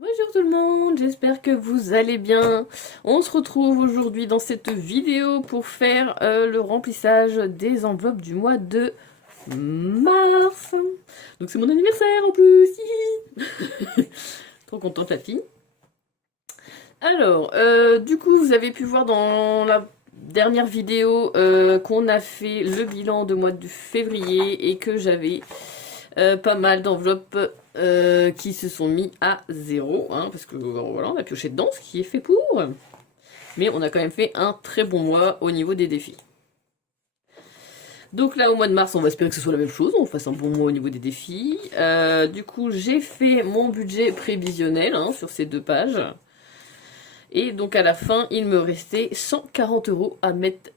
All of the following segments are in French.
Bonjour tout le monde, j'espère que vous allez bien. On se retrouve aujourd'hui dans cette vidéo pour faire le remplissage des enveloppes du mois de mars. Donc c'est mon anniversaire en plus. Hihi. Trop contente la fille. Alors, du coup, vous avez pu voir dans la dernière vidéo qu'on a fait le bilan de mois de février et que j'avais pas mal d'enveloppes qui se sont mis à zéro, hein, parce que voilà, on a pioché dedans, ce qui est fait pour. Mais on a quand même fait un très bon mois au niveau des défis. Donc là, au mois de mars, on va espérer que ce soit la même chose, on fasse un bon mois au niveau des défis. Du coup, j'ai fait mon budget prévisionnel hein, sur ces deux pages. Et donc à la fin, il me restait 140 € à mettre.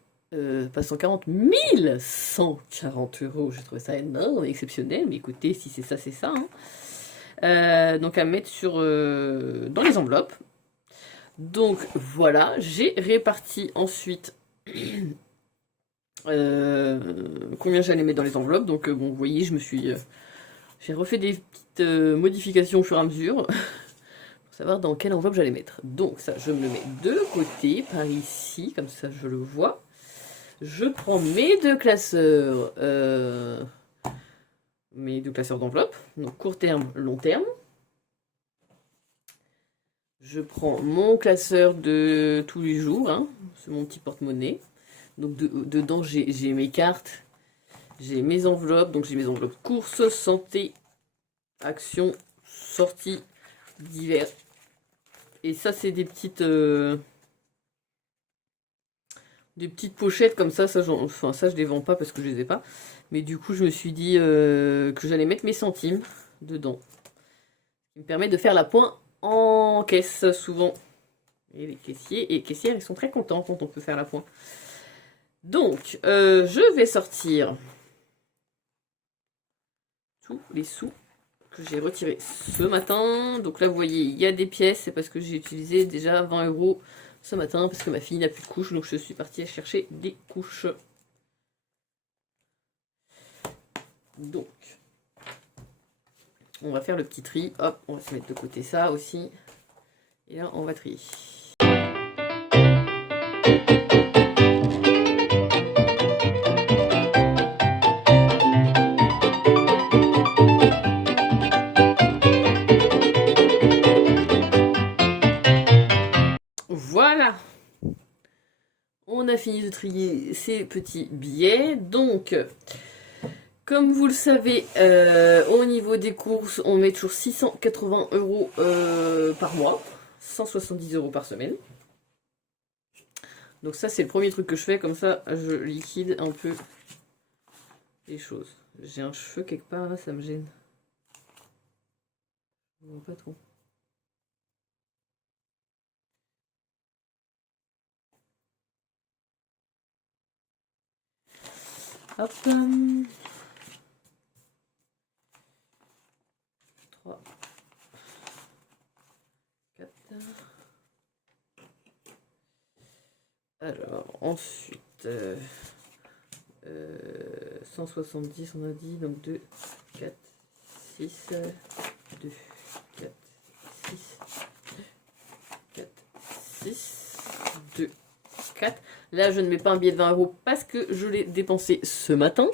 Pas 140 000 140 €. J'ai trouvé ça énorme, exceptionnel. Mais écoutez, si c'est ça, c'est ça. Hein. Donc à mettre dans les enveloppes. Donc voilà, j'ai réparti ensuite combien j'allais mettre dans les enveloppes. Donc bon, vous voyez, j'ai refait des petites modifications au fur et à mesure pour savoir dans quelle enveloppe j'allais mettre. Donc ça, je me le mets de côté, par ici, comme ça je le vois. Je prends mes deux classeurs d'enveloppe, donc court terme, long terme. Je prends mon classeur de tous les jours, hein, c'est mon petit porte-monnaie. Donc dedans j'ai mes cartes, j'ai mes enveloppes, donc j'ai mes enveloppes courses, santé, action, sortie, divers. Et ça c'est des petites pochettes comme ça, ça je les vends pas parce que je les ai pas. Mais du coup je me suis dit que j'allais mettre mes centimes dedans. Ce qui me permet de faire la pointe en caisse souvent. Et les caissiers et caissières, ils sont très contents quand on peut faire la pointe. Donc, je vais sortir tous les sous que j'ai retirés ce matin. Donc là, vous voyez, il y a des pièces. C'est parce que j'ai utilisé déjà 20 € ce matin parce que ma fille n'a plus de couches. Donc je suis partie à chercher des couches. Donc, on va faire le petit tri. Hop, on va se mettre de côté ça aussi. Et là, on va trier. Voilà, on a fini de trier ces petits billets. Donc, comme vous le savez, au niveau des courses, on met toujours 680 € par mois, 170 € par semaine. Donc ça, c'est le premier truc que je fais, comme ça, je liquide un peu les choses. J'ai un cheveu quelque part, là, ça me gêne. Je vois pas trop. Hop. 3, 4. Alors, ensuite, 170, on a dit, donc 2, 4, 6, 2, 4, 6, 4, 6, 2, 4. Là, je ne mets pas un billet de 20 € parce que je l'ai dépensé ce matin.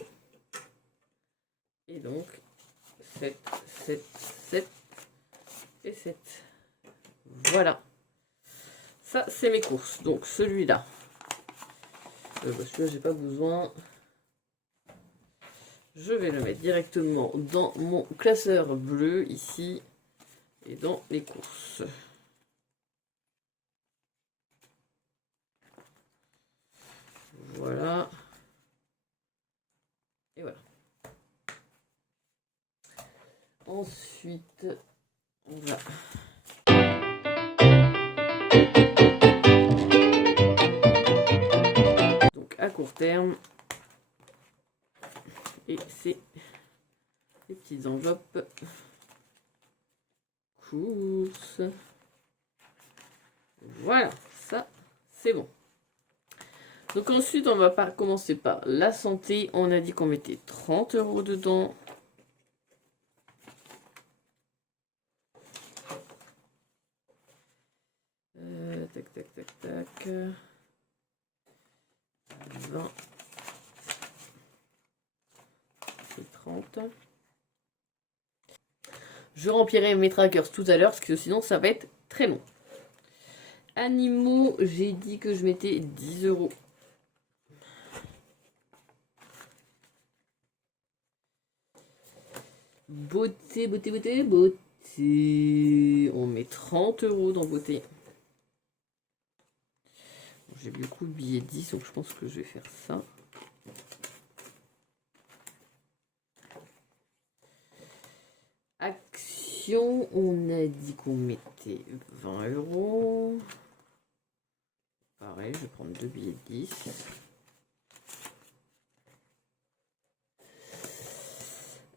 Et donc, 7, 7, 7 et 7. Voilà. Ça, c'est mes courses. Donc, celui-là. Celui-là, j'ai pas besoin. Je vais le mettre directement dans mon classeur bleu, ici. Et dans les courses. Voilà. Et voilà. Ensuite, on va... Donc, à court terme. Et c'est les petites enveloppes. Courses. Voilà, ça, c'est bon. Donc ensuite, on va commencer par la santé. On a dit qu'on mettait 30 € dedans. 20 et 30. Je remplirai mes trackers tout à l'heure parce que sinon ça va être très long. Animaux, j'ai dit que je mettais 10 euros. Beauté, beauté, beauté, beauté. On met 30 euros dans beauté. J'ai beaucoup de billets 10, donc je pense que je vais faire ça. Action, on a dit qu'on mettait 20 euros. Pareil, je vais prendre 2 billets de 10.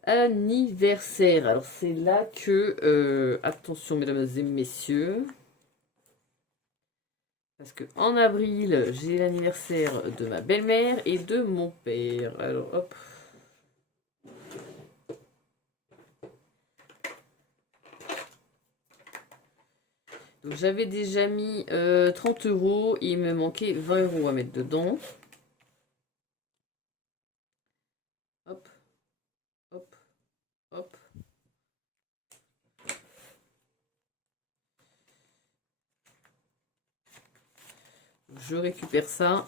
Anniversaire. Alors c'est là que, attention mesdames et messieurs, parce que en avril, j'ai l'anniversaire de ma belle-mère et de mon père. Alors hop. Donc j'avais déjà mis 30 euros, il me manquait 20 euros à mettre dedans. Hop, hop, hop. Je récupère ça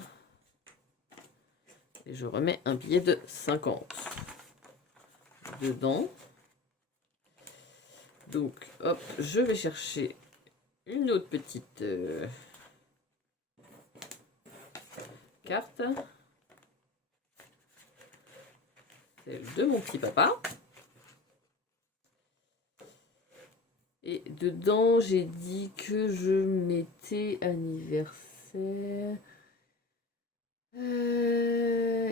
et je remets un billet de 50 dedans. Donc hop, je vais chercher une autre petite carte. Celle de mon petit papa. Et dedans, j'ai dit que je mettais anniversaire.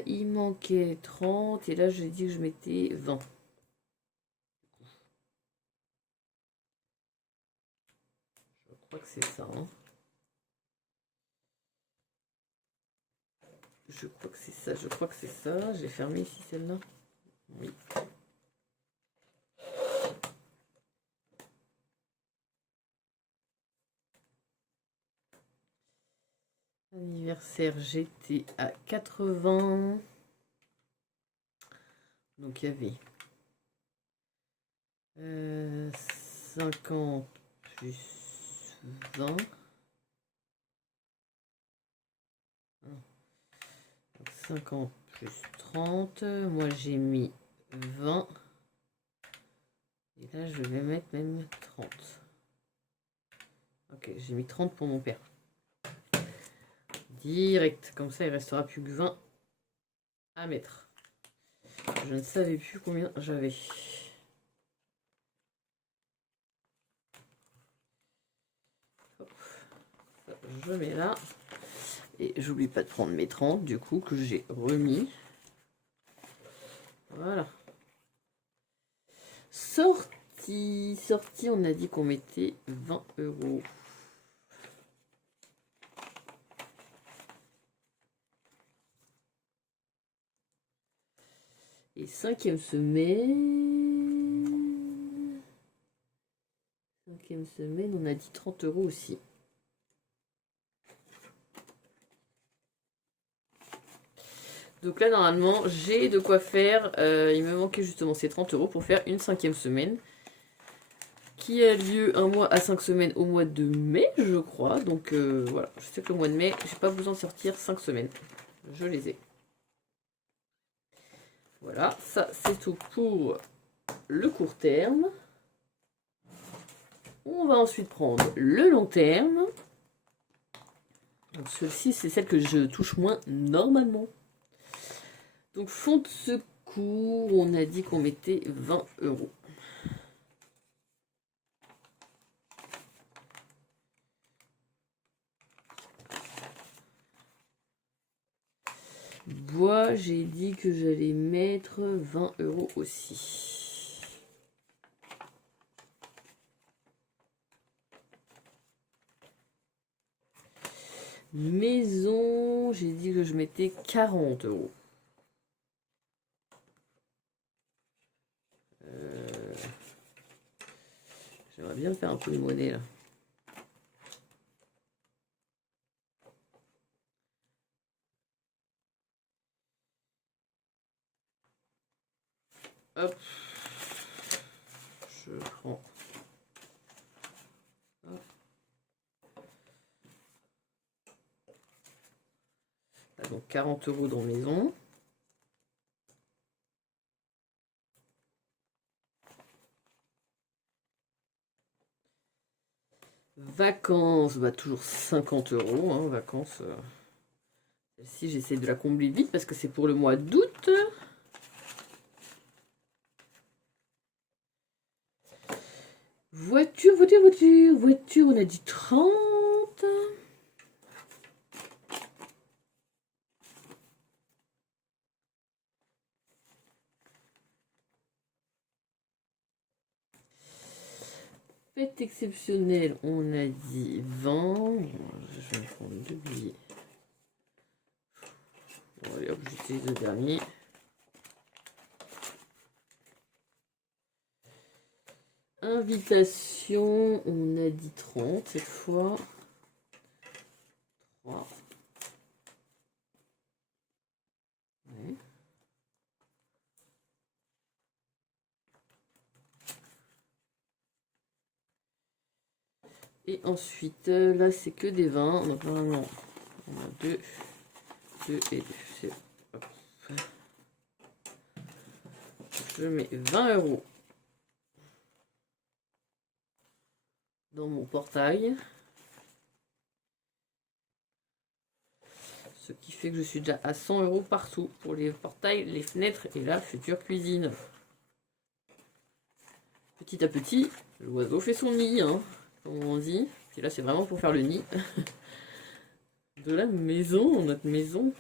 Il manquait 30 et là, j'ai dit que je mettais 20. Je crois que c'est ça. Hein. Je crois que c'est ça, je crois que c'est ça. J'ai fermé ici celle-là. Oui. Anniversaire, j'étais à 80. Donc il y avait 50 plus 20. 50 plus 30. Moi j'ai mis 20. Et là je vais mettre même 30. Ok, j'ai mis 30 pour mon père. Direct, comme ça il restera plus que 20 à mettre. Je ne savais plus combien j'avais. Je mets là. Et j'oublie pas de prendre mes 30 du coup que j'ai remis. Voilà. Sortie. Sortie, on a dit qu'on mettait 20 euros. Et 5e semaine. 5e semaine, on a dit 30 euros aussi. Donc là, normalement, j'ai de quoi faire. Il me manquait justement ces 30 euros pour faire une 5e semaine. Qui a lieu un mois à 5 semaines au mois de mai, je crois. Donc voilà, je sais que le mois de mai, j'ai pas besoin de sortir 5 semaines. Je les ai. Voilà, ça c'est tout pour le court terme. On va ensuite prendre le long terme. Donc celle-ci, c'est celle que je touche moins normalement. Donc fond de secours, on a dit qu'on mettait 20 euros. Bois, j'ai dit que j'allais mettre 20 euros aussi. Maison, j'ai dit que je mettais 40 euros. J'aimerais bien faire un peu de monnaie là. 40 € dans maison. Vacances, bah toujours 50 €, hein, vacances. Celle-ci, j'essaie de la combler vite parce que c'est pour le mois d'août. Voiture, on a dit 30. Fête exceptionnelle, on a dit 20. Je vais prendre 2 billets. Bon, allez hop, j'utilise le dernier. Invitation, on a dit 30 cette fois. 3. Ouais. Et ensuite, là c'est que des vins. Donc normalement, on a 2 et 2. Je mets 20 € dans mon portail. Ce qui fait que je suis déjà à 100 € partout pour les portails, les fenêtres et la future cuisine. Petit à petit, l'oiseau fait son nid, hein, comme on dit. Et là, c'est vraiment pour faire le nid de la maison, notre maison.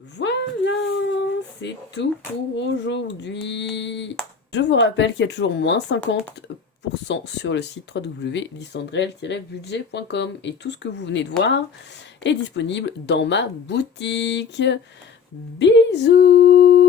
Voilà, c'est tout pour aujourd'hui. Je vous rappelle qu'il y a toujours moins 50% sur le site www.lisandrel-budget.com et tout ce que vous venez de voir est disponible dans ma boutique. Bisous!